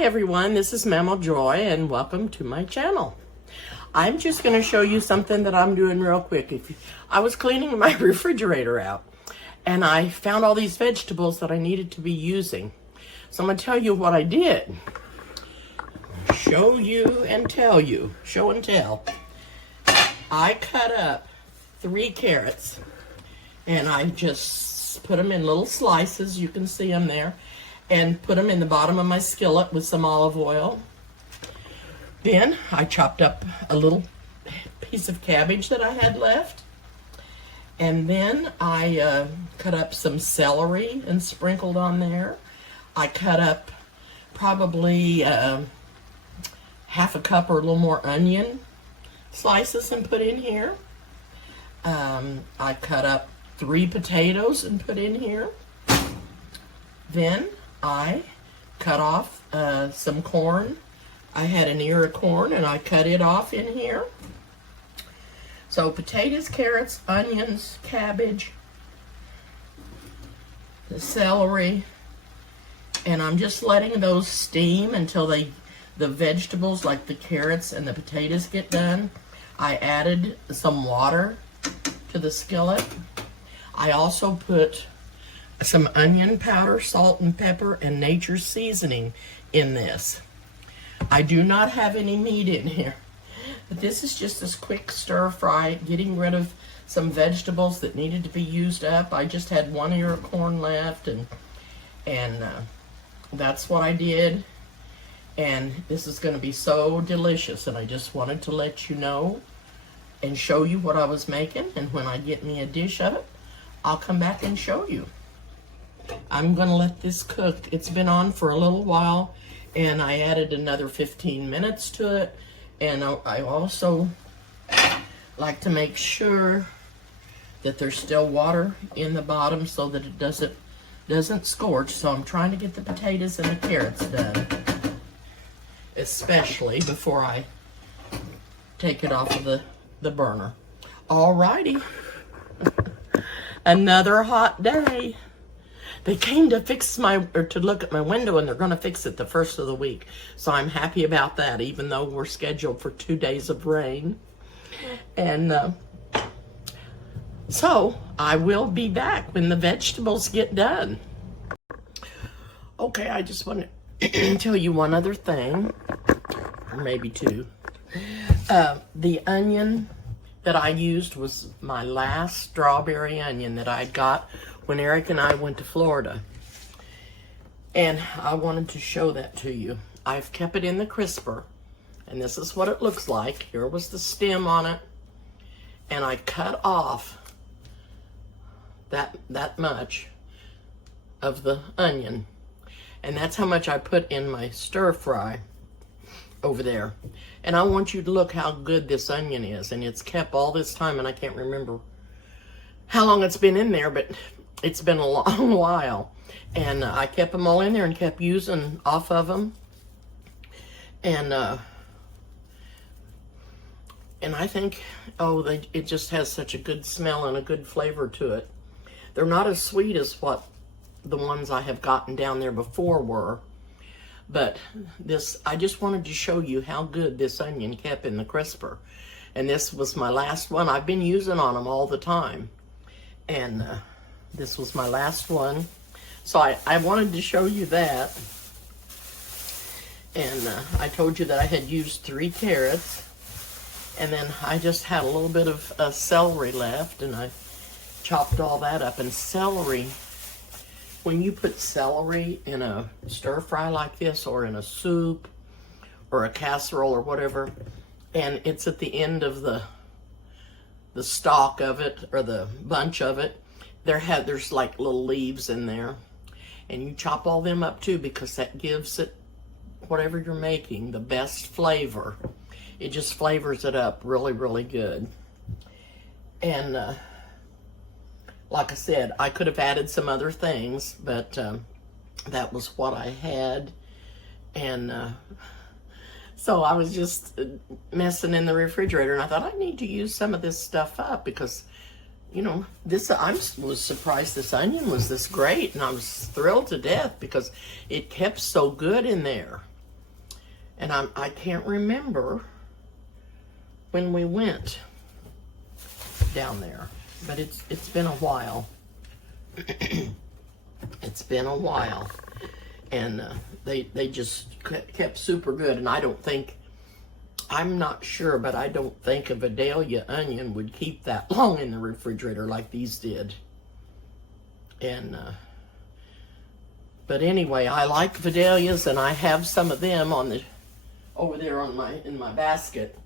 Hi everyone, this is Mammal Joy and welcome to my channel. I'm just going to show you something that I'm doing real quick. I was cleaning my refrigerator out and I found all these vegetables that I needed to be using. So I'm going to tell you what I did. Show you and tell you. Show and tell. I cut up 3 carrots and I just put them in little slices. You can see them there. And put them in the bottom of my skillet with some olive oil. Then I chopped up a little piece of cabbage that I had left. And then I cut up some celery and sprinkled on there. I cut up probably half a cup or a little more onion slices and put in here. I cut up 3 potatoes and put in here. Then I cut off some corn. I had an ear of corn and I cut it off in here. So potatoes, carrots, onions, cabbage, the celery, and I'm just letting those steam until the vegetables like the carrots and the potatoes get done. I added some water to the skillet. I also put some onion powder, salt and pepper, and nature's seasoning in this. I do not have any meat in here, but this is just this quick stir fry, getting rid of some vegetables that needed to be used up. I just had 1 ear of corn left, and that's what I did. And this is going to be so delicious, and I just wanted to let you know and show you what I was making, and when I get me a dish of it, I'll come back and show you. I'm going to let this cook. It's been on for a little while, and I added another 15 minutes to it. And I also like to make sure that there's still water in the bottom so that it doesn't scorch. So I'm trying to get the potatoes and the carrots done, especially before I take it off of the burner. Alrighty. Another hot day. They came to to look at my window, and they're going to fix it the first of the week. So I'm happy about that, even though we're scheduled for 2 days of rain. And so I will be back when the vegetables get done. Okay, I just want to tell you one other thing, or maybe 2. The onion that I used was my last strawberry onion that I got when Eric and I went to Florida. And I wanted to show that to you. I've kept it in the crisper, and this is what it looks like. Here was the stem on it, and I cut off that much of the onion, and that's how much I put in my stir fry over there. And I want you to look how good this onion is, and it's kept all this time, and I can't remember how long it's been in there, but it's been a long while. And I kept them all in there and kept using off of them. And I think, it just has such a good smell and a good flavor to it. They're not as sweet as what the ones I have gotten down there before were. But I just wanted to show you how good this onion kept in the crisper. And this was my last one. I've been using on them all the time. And this was my last one. So I wanted to show you that. And I told you that I had used 3 carrots. And then I just had a little bit of celery left, and I chopped all that up. And celery, when you put celery in a stir fry like this, or in a soup, or a casserole, or whatever, and it's at the end of the stalk of it, or the bunch of it, there's like little leaves in there, and you chop all them up too, because that gives it, whatever you're making, the best flavor. It just flavors it up really, really good. And like I said, I could have added some other things, but that was what I had. And so I was just messing in the refrigerator, and I thought I need to use some of this stuff up, because you know, I was surprised this onion was this great, and I was thrilled to death because it kept so good in there. And I can't remember when we went down there, but it's been a while. It's been a while, and they just kept super good. And I'm not sure, but I don't think a Vidalia onion would keep that long in the refrigerator like these did. And but anyway, I like Vidalias, and I have some of them over there in my basket.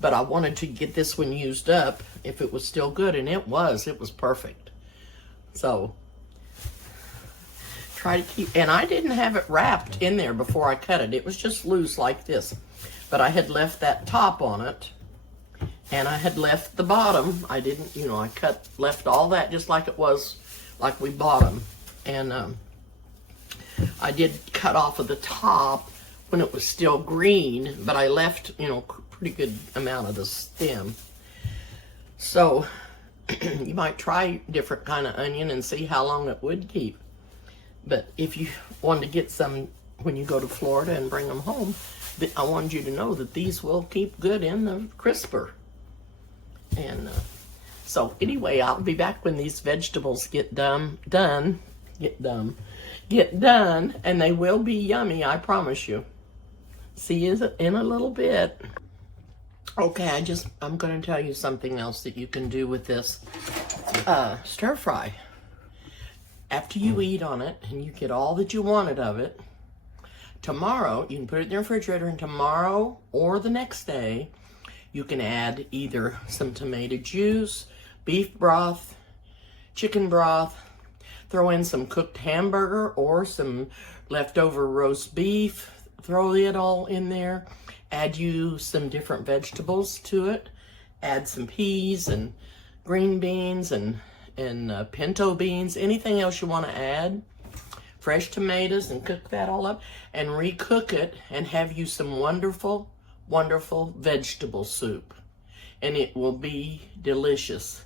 But I wanted to get this one used up if it was still good, and it was perfect. So try to keep, and I didn't have it wrapped in there before I cut it. It was just loose like this. But I had left that top on it, and I had left the bottom. I didn't, I left all that just like it was, like we bought them. And I did cut off of the top when it was still green, but I left, pretty good amount of the stem. So you might try different kind of onion and see how long it would keep. But if you want to get some when you go to Florida and bring them home, I wanted you to know that these will keep good in the crisper. And so anyway, I'll be back when these vegetables get done, and they will be yummy, I promise you. See you in a little bit. Okay, I'm going to tell you something else that you can do with this stir fry. After you eat on it and you get all that you wanted of it, tomorrow you can put it in the refrigerator, and tomorrow or the next day you can add either some tomato juice, beef broth, chicken broth, throw in some cooked hamburger or some leftover roast beef, throw it all in there. Add you some different vegetables to it. Add some peas and green beans and pinto beans, anything else you want to add. Fresh tomatoes, and cook that all up and recook it, and have you some wonderful, wonderful vegetable soup. And it will be delicious.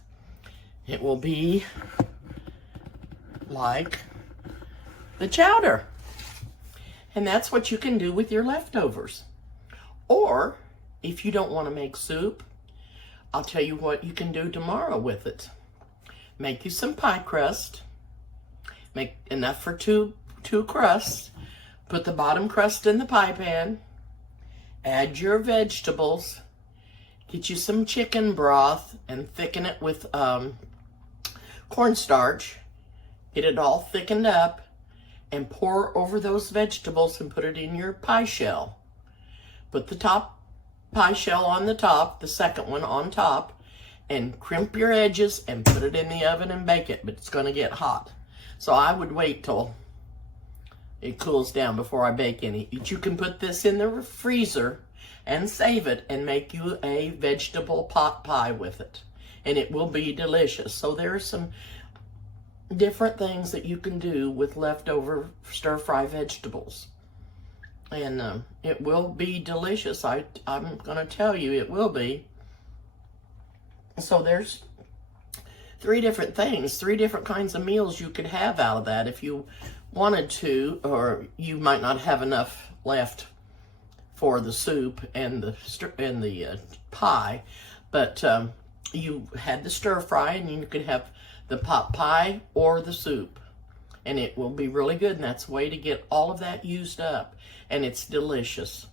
It will be like the chowder. And that's what you can do with your leftovers. Or, if you don't want to make soup, I'll tell you what you can do tomorrow with it. Make you some pie crust. Make enough for two crusts. Put the bottom crust in the pie pan. Add your vegetables. Get you some chicken broth and thicken it with cornstarch. Get it all thickened up and pour over those vegetables and put it in your pie shell. Put the top pie shell on the top, the second one on top, and crimp your edges and put it in the oven and bake it, but it's going to get hot. So I would wait till it cools down before I bake any. But you can put this in the freezer and save it and make you a vegetable pot pie with it. And it will be delicious. So there are some different things that you can do with leftover stir-fry vegetables. And it will be delicious. I'm going to tell you, it will be. So there's 3 different things, 3 different kinds of meals you could have out of that if you wanted to, or you might not have enough left for the soup and the pie. But you had the stir fry, and you could have the pot pie or the soup. And it will be really good, and that's a way to get all of that used up. And it's delicious.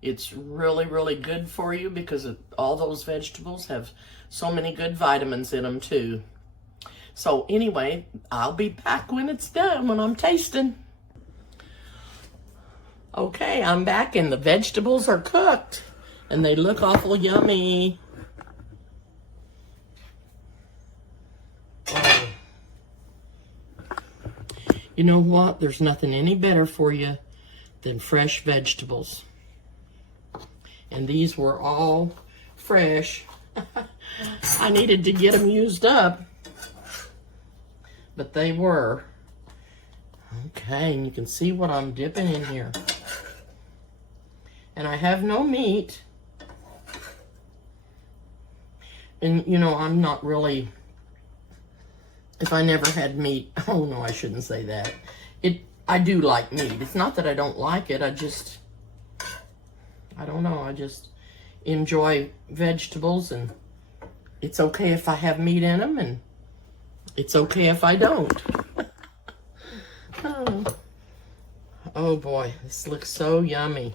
It's really, really good for you because all those vegetables have so many good vitamins in them too. So anyway, I'll be back when it's done, when I'm tasting. Okay, I'm back and the vegetables are cooked and they look awful yummy. Oh. You know what? There's nothing any better for you than fresh vegetables. And these were all fresh. I needed to get them used up, but they were. Okay, and you can see what I'm dipping in here. And I have no meat. And you know, I'm not really, if I never had meat, oh no, I shouldn't say that. I do like meat. It's not that I don't like it, I just, I don't know, I just enjoy vegetables, and it's okay if I have meat in them, and it's okay if I don't. Oh. Oh boy, this looks so yummy.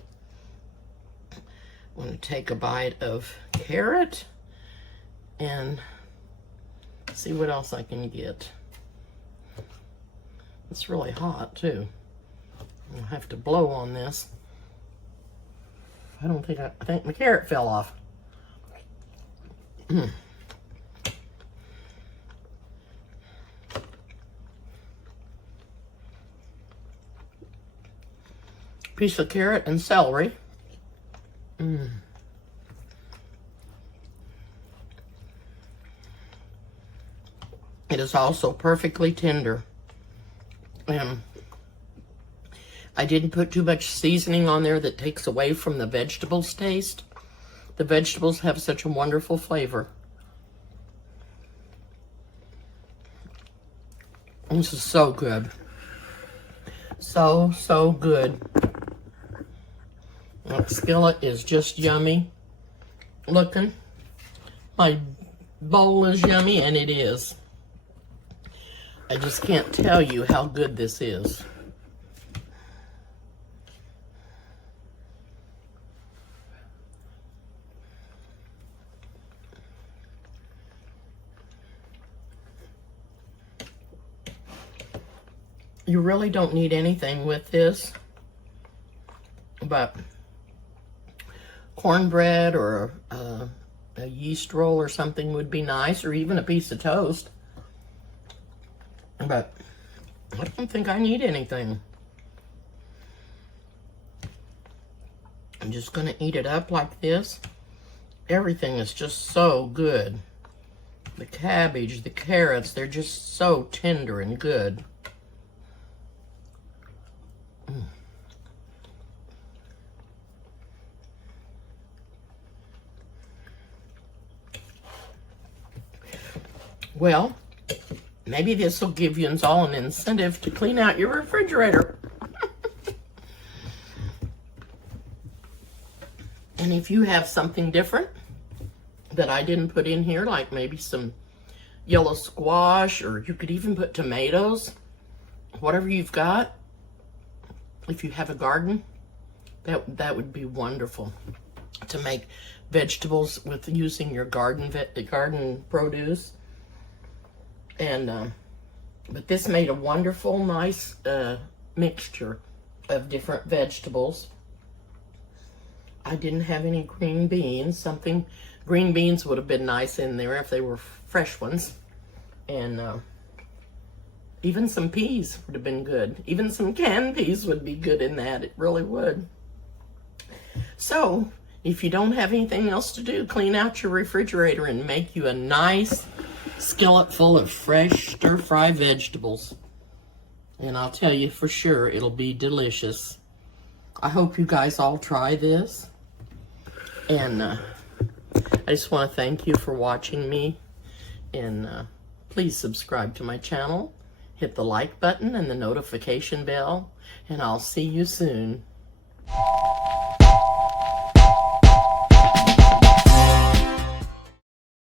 I'm going to take a bite of carrot and see what else I can get. It's really hot too. I'll have to blow on this. I think my carrot fell off. Piece of carrot and celery. It is also perfectly tender. And I didn't put too much seasoning on there that takes away from the vegetables taste. The vegetables have such a wonderful flavor. This is so good. So, so good. That skillet is just yummy looking. My bowl is yummy, and it is. I just can't tell you how good this is. You really don't need anything with this, but cornbread or a yeast roll or something would be nice, or even a piece of toast. But I don't think I need anything. I'm just gonna eat it up like this. Everything is just so good. The cabbage, the carrots, they're just so tender and good. Well, maybe this will give you all an incentive to clean out your refrigerator. And if you have something different that I didn't put in here, like maybe some yellow squash, or you could even put tomatoes, whatever you've got, if you have a garden, that would be wonderful to make vegetables with using your garden produce. And but this made a wonderful, nice mixture of different vegetables. I didn't have any green beans. Green beans would have been nice in there if they were fresh ones. And even some peas would have been good. Even some canned peas would be good in that. It really would. So, if you don't have anything else to do, clean out your refrigerator and make you a nice skillet full of fresh stir-fry vegetables. And I'll tell you for sure, it'll be delicious. I hope you guys all try this. And I just want to thank you for watching me. And please subscribe to my channel. Hit the like button and the notification bell. And I'll see you soon.